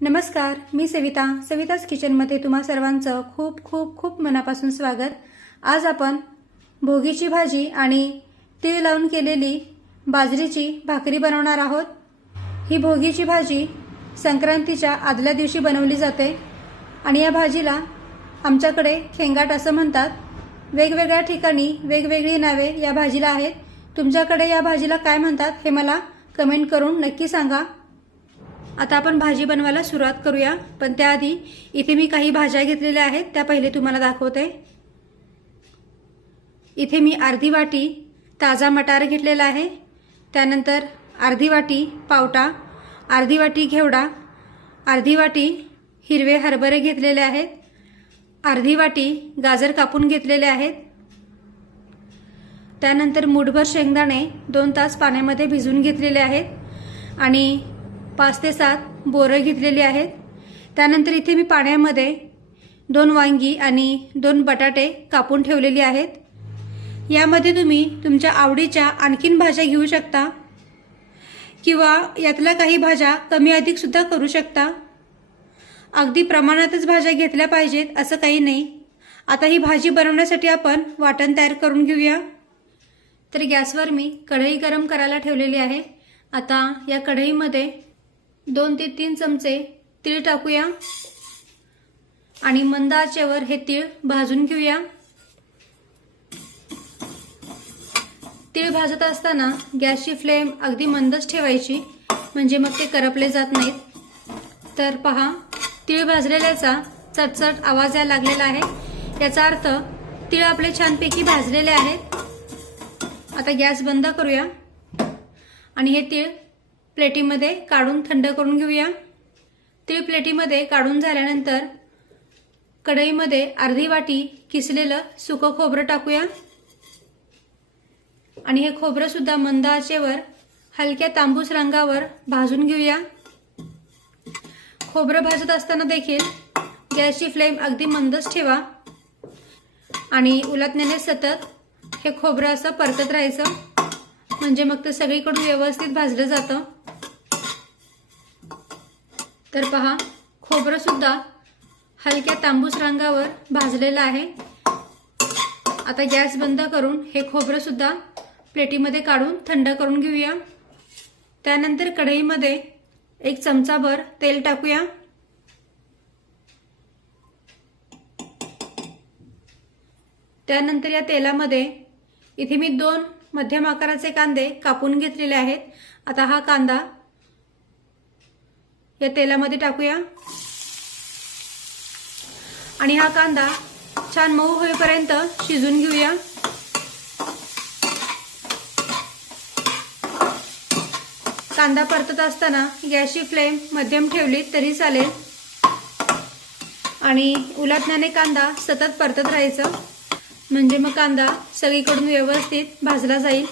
नमस्कार, मी सविताच किचनमध्ये तुम्हा सर्वांचं खूप खूप खूप मनापासून स्वागत। आज आपण भोगीची भाजी आणि तीळ लावून केलेली बाजरीची भाकरी बनवणार आहोत। ही भोगीची भाजी संक्रांतीच्या आदल्या दिवशी बनवली जाते आणि या भाजीला आमच्याकडे खेंगाट असं म्हणतात। वेगवेगळ्या ठिकाणी वेगवेगळी नावे या भाजीला आहेत। तुमच्याकडे या भाजीला काय म्हणतात हे मला कमेंट करून नक्की सांगा। आता आपण भाजी बनवायला सुरुवात करूया, पण त्याआधी इथे मी काही भाज्या घेतलेल्या आहेत त्या पहिले तुम्हाला दाखवते। इथे मी अर्धी वाटी ताजा मटार घेतलेला आहे, त्यानंतर अर्धी वाटी पावटा, अर्धी वाटी घेवडा, अर्धी वाटी हिरवे हरभरे घेतलेले आहेत, अर्धी वाटी गाजर कापून घेतलेले आहेत, त्यानंतर मुठभर शेंगदाणे 2 तास पाण्यामध्ये भिजवून घेतलेले आहेत आणि 5 ते 7 बोरं घेतलेली आहेत। त्यानंतर इथे मी पाण्यामध्ये 2 वांगी आणि 2 बटाटे कापून ठेवलेली आहेत। यामध्ये तुम्ही तुमच्या आवडीच्या आणखीन भाज्या घेऊ शकता किंवा यातल्या काही भाज्या कमी अधिक सुद्धा करू शकता। अगदी प्रमाणातच भाज्या घेतल्या पाहिजेत असं काही नाही। आता ही भाजी बनवण्यासाठी आपण वाटण तयार करून घेऊया। तर गॅसवर मी कढई गरम करायला ठेवलेली आहे। आता या कढईमध्ये 2 ते 3 चमचे तीळ टाकूया आणि मंद आचेवर हे तीळ भाजून घेऊया। तीळ भाजत असताना गॅसची फ्लेम अगदी मंदच ठेवायची, म्हणजे मग ते करपले जात नाहीत। तर पहा, तीळ भाजलेल्याचा चटचट आवाज यायला लागलेला आहे, याचा अर्थ तीळ आपले छानपैकी भाजलेले आहेत। आता गॅस बंद करूया आणि हे तीळ प्लेटीमध्ये काढून थंड करून घेऊया। तीळ प्लेटीमध्ये काढून झाल्यानंतर कढईमध्ये अर्धी वाटी किसलेलं सुकं खोबरं टाकूया आणि हे खोबरं सुद्धा मंद आचेवर हलक्या तांबूस रंगावर भाजून घेऊया। खोबरं भाजत असताना देखील गॅसची फ्लेम अगदी मंदच ठेवा आणि उलटण्याने सतत हे खोबरं असं परतत राहायचं, म्हणजे मग ते सगळीकडून व्यवस्थित भाजलं जातं। तर पहा, खोबरं सुद्धा हलक्या तांबूस रंगावर भाजलेलं आहे। आता गॅस बंद करून हे खोबरं सुद्धा प्लेटीमध्ये काढून थंड करून घेऊया। त्यानंतर कढईमध्ये 1 चमचाभर तेल टाकूया। त्यानंतर या तेलामध्ये इथे मी 2 मध्यम आकाराचे कांदे कापून घेतलेले आहेत। आता हा कांदा या तेलामध्ये टाकूया आणि हा कांदा छान मऊ होईपर्यंत शिजून घेऊया। कांदा परतत असताना गॅसची फ्लेम मध्यम ठेवली तरी चालेल आणि उलटण्याने कांदा सतत परतत राहायचं, म्हणजे मग कांदा सगळीकडून व्यवस्थित भाजला जाईल।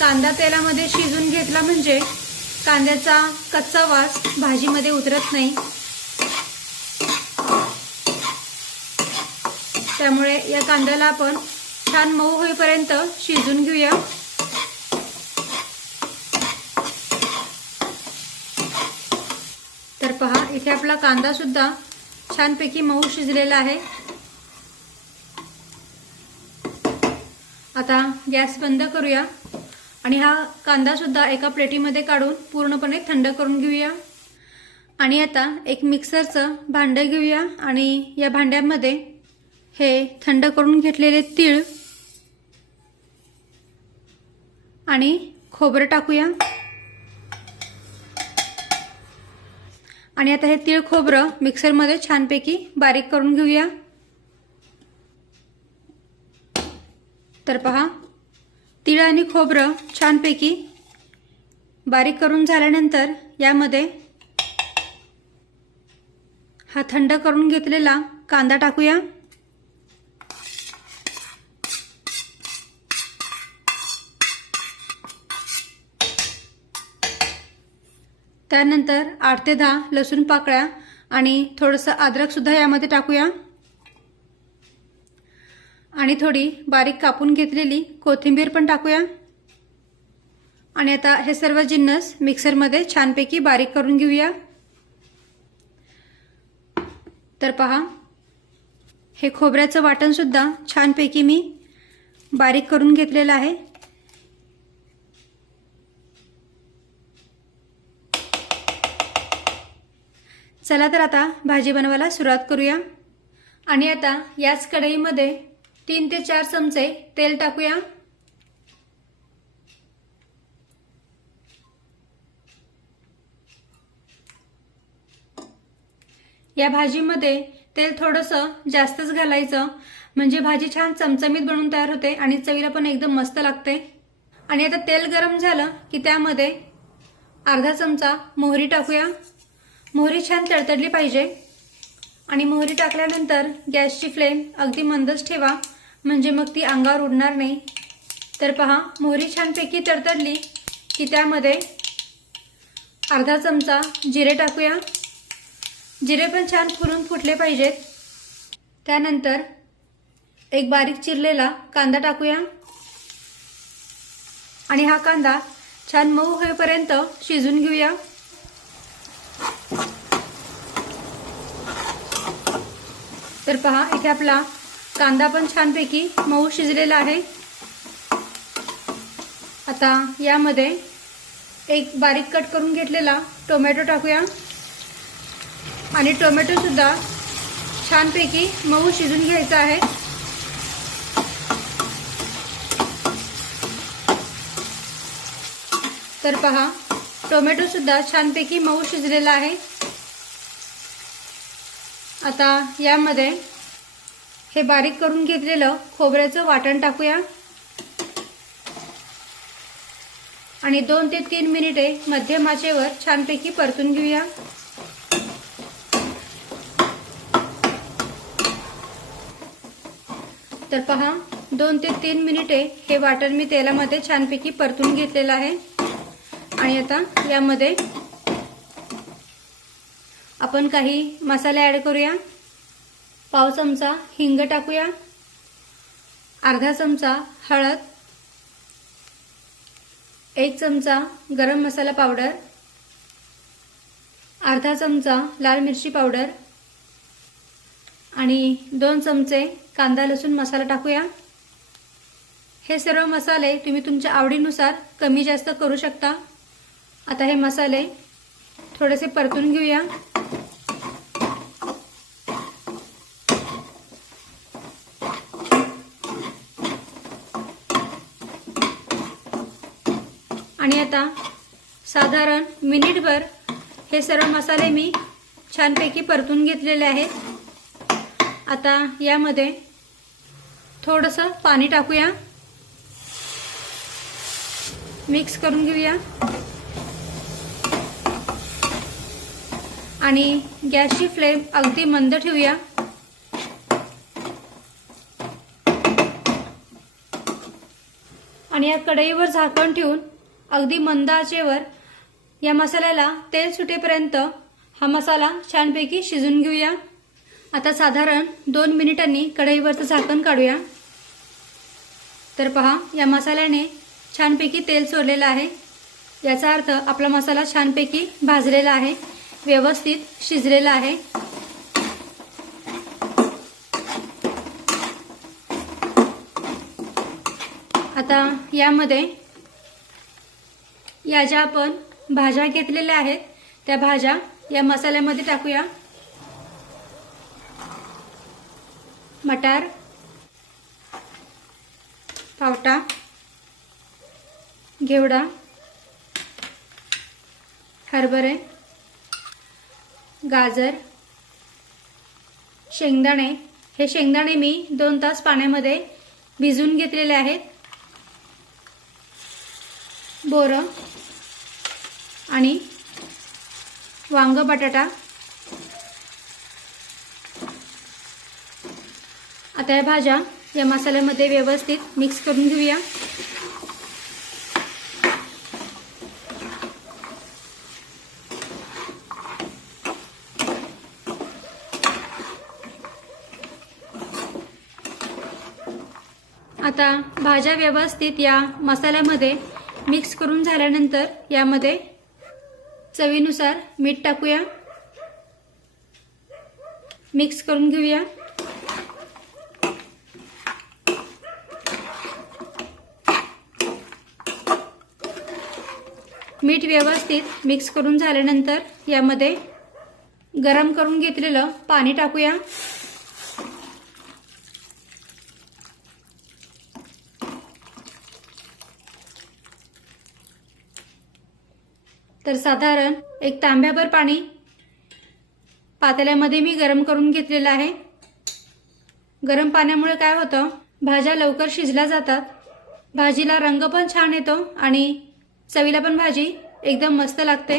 कांदा तेलामध्ये शिजून घेतला म्हणजे कांद्याचा कच्चा वास भाजीमध्ये उतरत नाही, त्यामुळे या कांद्याला आपण छान मऊ होईपर्यंत शिजून घेऊया। तर पहा, इथे आपला कांदा सुद्धा छानपैकी मऊ शिजलेला आहे। आता गॅस बंद करूया आणि हा कांदा सुद्धा एका प्लेटीमध्ये काढून पूर्णपणे थंड करून घेऊया। आणि आता एक मिक्सरचं भांडं घेऊया आणि या भांड्यामध्ये हे थंड करून घेतलेले तीळ आणि खोबरं टाकूया आणि आता हे तीळ खोबरं मिक्सरमध्ये छानपैकी बारीक करून घेऊया। तर पहा, तीळ आणि खोबरं छानपैकी बारीक करून झाल्यानंतर यामध्ये हा थंड करून घेतलेला कांदा टाकूया त्यानंतर 8 ते 10 लसूण पाकळ्या आणि थोडंसं अद्रक सुद्धा यामध्ये टाकूया आणि थोडी बारीक कापून घेतलेली कोथिंबीर पण टाकूया आणि आता हे सर्व जिन्नस मिक्सरमध्ये छानपैकी बारीक करून घेऊया। तर पहा, हे खोबऱ्याचं वाटण सुद्धा छानपैकी मी बारीक करून घेतलेलं आहे। चला तर आता भाजी बनवायला सुरुवात करूया। आणि आता याच कढईमध्ये 3 ते 4 चमचे तेल टाकूया। या भाजीमध्ये तेल थोडंसं जास्तच घालायचं, म्हणजे भाजी छान चमचमीत बनून तयार होते आणि चवीला पण एकदम मस्त लागते। आणि आता तेल गरम झालं की त्यामध्ये अर्धा चमचा मोहरी टाकूया। मोहरी छान तडतडली पाहिजे आणि मोहरी टाकल्यानंतर गॅसची फ्लेम अगदी मंदच ठेवा, म्हणजे मग ती अंगावर उडणार नाही। तर पहा, मोहरी छानपैकी तडतडली की त्यामध्ये अर्धा चमचा जिरे टाकूया। जिरे पण छान फुटले पाहिजेत। त्यानंतर एक बारीक चिरलेला कांदा टाकूया आणि हा कांदा छान मऊ होईपर्यंत शिजून घेऊया। तर पहा, इथे आपला कांदा पण छानपैकी मऊ शिजलेला आहे। आता यामध्ये एक बारीक कट करून घेतलेला टोमॅटो टाकूया आणि टोमॅटो सुद्धा छानपैकी मऊ शिजून घ्यायचा आहे। तर पहा, टोमॅटो सुद्धा छानपैकी मऊ शिजलेला आहे। आता यामध्ये हे बारीक करून घेतलेलं खोबऱ्याचं वाटण टाकूया आणि 2 ते 3 मिनिटे मध्यम आचेवर छानपैकी परतून घेऊया। तर पहा, 2 ते 3 मिनिटे हे वाटण मी तेलामध्ये छानपैकी परतून घेतलेलं आहे। आणि आता यामध्ये आपण काही मसाले ॲड करूया। पाव चमचा हिंग टाकूया, अर्धा चमचा हळद, 1 चमचा गरम मसाला पावडर, अर्धा चमचा लाल मिरची पावडर आणि 2 चमचे कांदा लसूण मसाला टाकूया। हे सर्व मसाले तुम्ही तुमच्या आवडीनुसार कमी जास्त करू शकता। आता हे मसाले थोडेसे परतून घेऊया। आणि आता साधारण मिनिटभर हे सर्व मसाले मी छानपैकी परतून घेतलेले आहेत। आता यामध्ये थोडंसं पाणी टाकूया, मिक्स करून घेऊया आणि गॅसची फ्लेम अगदी मंद ठेवूया। आणि या कढईवर झाकण ठेवून अगदी मंद आचेवर या मसाल्याला तेल सुटेपर्यंत हा मसाला छानपैकी शिजून घेऊया। आता साधारण 2 मिनिटांनी कढईवरचं झाकण काढूया। तर पहा, या मसाल्याने छानपैकी तेल सोडलेलं आहे। याचा अर्थ आपला मसाला छानपैकी भाजलेला आहे, व्यवस्थित शिजलेला आहे। आता यामध्ये या ज्या आपण भाज्या घेतलेल्या आहेत त्या भाज्या या मसाल्यामध्ये टाकूया। मटार, पावटा, घेवडा, हरभरे, गाजर, शेंगदाणे। हे शेंगदाणे मी 2 तास पाण्यामध्ये भिजवून घेतलेले आहेत। बोरं आणि वांग, बटाटा। आता या भाज्या या मसाल्यामध्ये व्यवस्थित मिक्स करून घेऊया। आता भाज्या व्यवस्थित या मसाल्यामध्ये मिक्स करून झाल्यानंतर यामध्ये चवीनुसार मीठ टाकूया, मिक्स करून घेऊया। मीठ व्यवस्थित मिक्स करून झाल्यानंतर यामध्ये गरम करून घेतलेलं पाणी टाकूया। तर साधारण एक तांब्याभर पाणी पातेल्यामध्ये मी गरम करून घेतलेलं आहे। गरम पाण्यामुळे काय होतं, भाज्या लवकर शिजल्या जातात, भाजीला रंग पण छान येतो आणि चवीला पण भाजी एकदम मस्त लागते।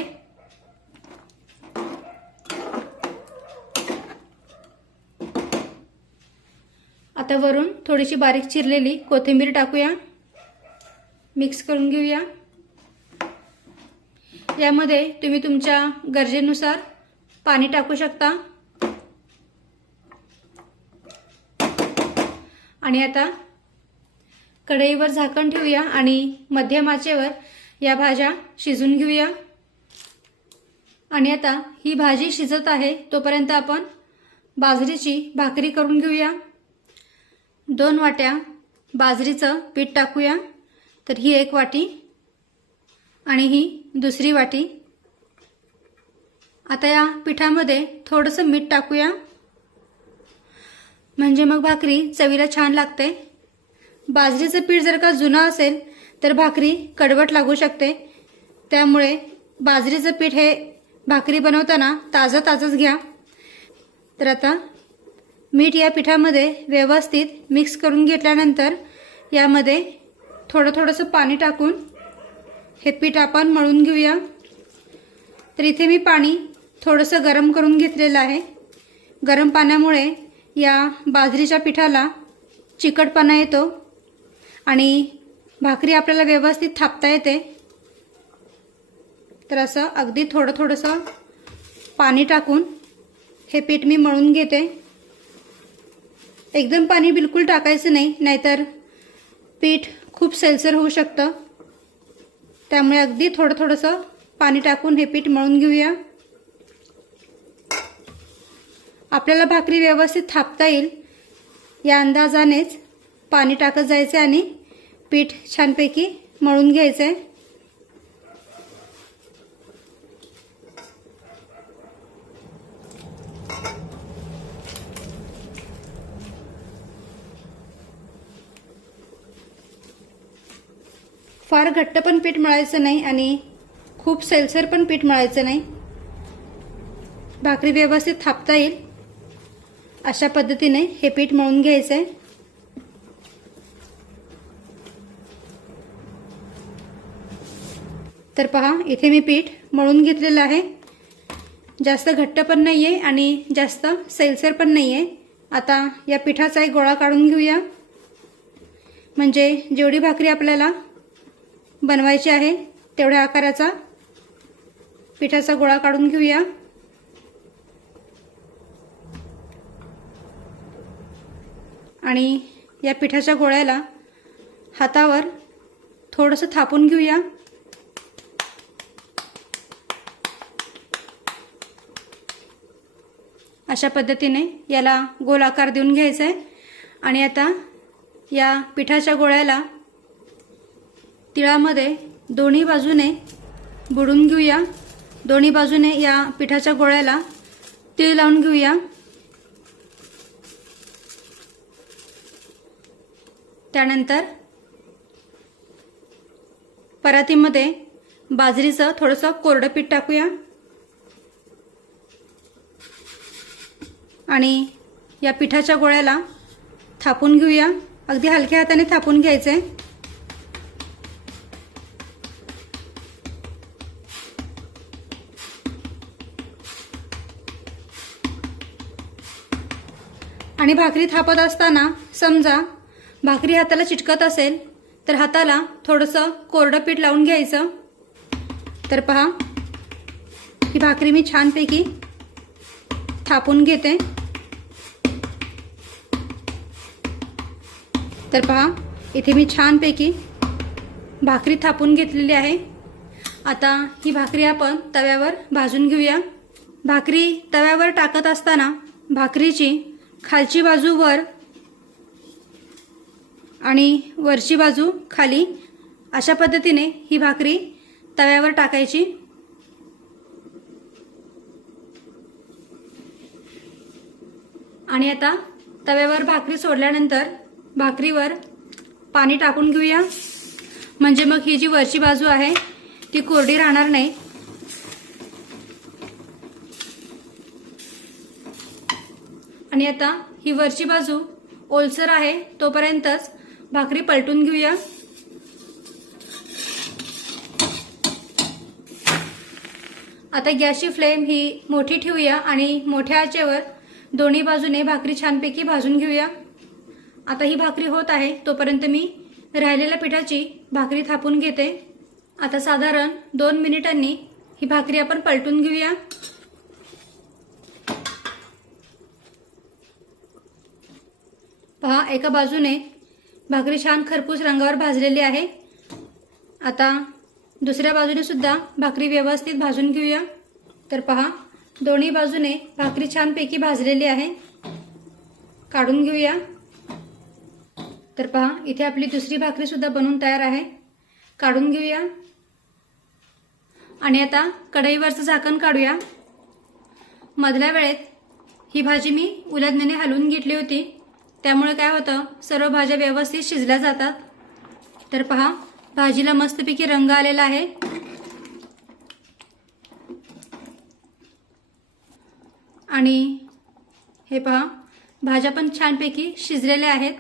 आता वरून थोडीशी बारीक चिरलेली कोथिंबीर टाकूया, मिक्स करून घेऊया। यामध्ये तुम्ही तुमच्या गरजेनुसार पाणी टाकू शकता। आणि आता कढईवर झाकण ठेवूया आणि मध्यम आचेवर या भाज्या शिजून घेऊया। आणि आता ही भाजी शिजत आहे तोपर्यंत आपण बाजरीची भाकरी करून घेऊया। 2 वाट्या बाजरीचं पीठ टाकूया। तर ही 1 वाटी आणि ही दुसरी वाटी। आता या पिठामध्ये थोडंसं मीठ टाकूया, म्हणजे मग भाकरी चवीला छान लागते। बाजरीचं पीठ जर का जुनं असेल तर भाकरी कडवट लागू शकते, त्यामुळे बाजरीचं पीठ हे भाकरी बनवताना ताजंच घ्या। तर आता मीठ या पिठामध्ये व्यवस्थित मिक्स करून घेतल्यानंतर यामध्ये थोडंसं पाणी टाकून हे पीठ आपण मळून घेऊया। तर इथे मी पाणी थोडंसं गरम करून घेतलेलं आहे। गरम पाण्यामुळे या बाजरीच्या पिठाला चिकटपणा येतो आणि भाकरी आपल्याला व्यवस्थित थापता येते। तर असं अगदी थोडंसं पाणी टाकून हे पीठ मी मळून घेते। एकदम पाणी बिलकुल टाकायचं नाही, नाहीतर पीठ खूप सैलसर होऊ शकतं, त्यामुळे अगदी थोडंसं पाणी टाकून हे पीठ मळून घेऊया। आपल्याला भाकरी व्यवस्थित थापता येईल या अंदाजानेच पाणी टाकत जायचे आणि पीठ छानपैकी मळून घ्यायचे। फार घट्ट पण पीठ मळायचं नाही आणि खूप सैलसर पण पीठ मळायचं नाही, भाकरी व्यवस्थित थापता येईल अशा पद्धतीने हे पीठ मळून घ्यायचंय। तर पहा, इथे मी पीठ मळून घेतलेलं आहे। जास्त घट्ट पण नाहीये आणि जास्त सैलसर पण नाहीये। आता या पिठाचा एक गोळा काढून घेऊया, म्हणजे जेवढी भाकरी आपल्याला बनवायची आहे तेवढ्या आकाराचा पिठाचा गोळा काढून घेऊया। आणि या पिठाच्या गोळ्याला हातावर थोडंसं थापून घेऊया। अशा पद्धतीने याला गोल आकार देऊन घ्यायचा आहे। आणि आता या पिठाच्या गोळ्याला तिळामध्ये दोन्ही बाजूने बुडवून घेऊया। दोन्ही बाजूने या पिठाच्या गोळ्याला तीळ लावून घेऊया। त्यानंतर परातीमध्ये बाजरीचं थोडंसं कोरडं पीठ टाकूया आणि या पिठाच्या गोळ्याला थापून घेऊया। अगदी हलक्या हाताने थापून घ्यायचे। आणि भाकरी थापत असताना समजा भाकरी हाताला चिटकत असेल तर हाताला थोडंसं कोरडं पीठ लावून घ्यायचं। तर पहा, ही भाकरी मी छानपैकी थापून घेते। तर पहा, इथे मी छानपैकी भाकरी थापून घेतलेली आहे। आता ही भाकरी आपण तव्यावर भाजून घेऊया। भाकरी तव्यावर टाकत असताना भाकरीची खालची बाजू वर आणि वरची बाजू खाली अशा पद्धतीने ही भाकरी तव्यावर टाकायची। आणि आता तव्यावर भाकरी सोडल्यानंतर भाकरीवर पाणी टाकून घेऊया, म्हणजे मग ही जी वरची बाजू आहे ती कोरडी राहणार नाही। आणि आता ही वरची बाजू ओलसर आहे तोपर्यंतच भाकरी पलटून घेऊया। आता गॅसची फ्लेम ही मोठी ठेवूया आणि मोठ्या आचेवर दोन्ही बाजूने भाकरी छानपैकी भाजून घेऊया। आता ही भाकरी होत आहे तोपर्यंत मी राहिलेल्या पिठाची भाकरी थापून घेते। आता साधारण 2 मिनिटांनी ही भाकरी आपण पलटून घेऊया। पहा, एका बाजूने भाकरी छान खरपूस रंगावर भाजलेली आहे। आता दुसऱ्या बाजूने सुद्धा भाकरी व्यवस्थित भाजून घेऊया। तर पहा, दोन्ही बाजूने भाकरी छानपैकी भाजलेली आहे। काढून घेऊया। तर पहा, इथे आपली दुसरी भाकरी सुद्धा बनवून तयार आहे। काढून घेऊया आणि आता कढईवरचं झाकण काढूया। मधल्या वेळेत ही भाजी मी उलथण्याने हलवून घेतली होती, त्यामुळे काय होतं, सर्व भाज्या व्यवस्थित शिजल्या जातात। तर पहा, भाजीला मस्तपैकी रंग आलेला आहे। आणि हे पहा, भाज्या पण छानपैकी शिजलेल्या आहेत।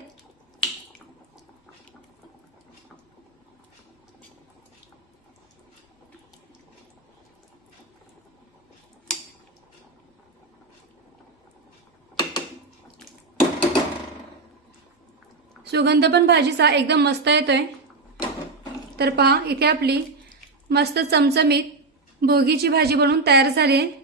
सुगंध पण भाजीचा एकदम मस्त येतोय। तर पहा, इथे आपली मस्त चमचमीत भोगीची भाजी बनवून तयार झाली आहे।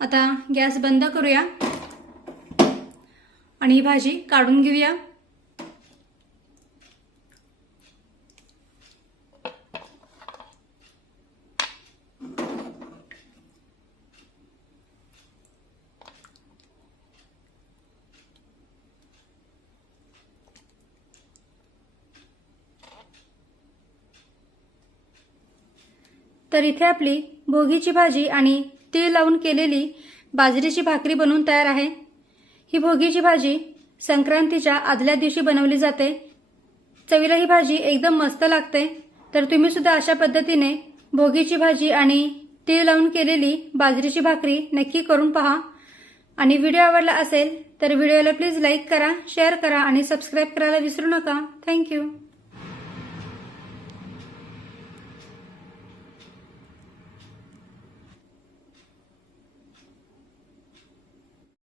आता गॅस बंद करूया आणि ही भाजी काढून घेऊया। तर इथे आपली भोगीची भाजी आणि तीळ लावून केलेली बाजरीची भाकरी बनवून तयार आहे। ही भोगीची भाजी संक्रांतीच्या आदल्या दिवशी बनवली जाते। चवीला ही भाजी एकदम मस्त लागते। तर तुम्ही सुद्धा अशा पद्धतीने भोगीची भाजी आणि तीळ लावून केलेली बाजरीची भाकरी नक्की करून पहा। आणि व्हिडिओ आवडला असेल तर व्हिडिओला प्लीज लाईक करा, शेअर करा आणि सबस्क्राईब करायला विसरू नका। थँक्यू।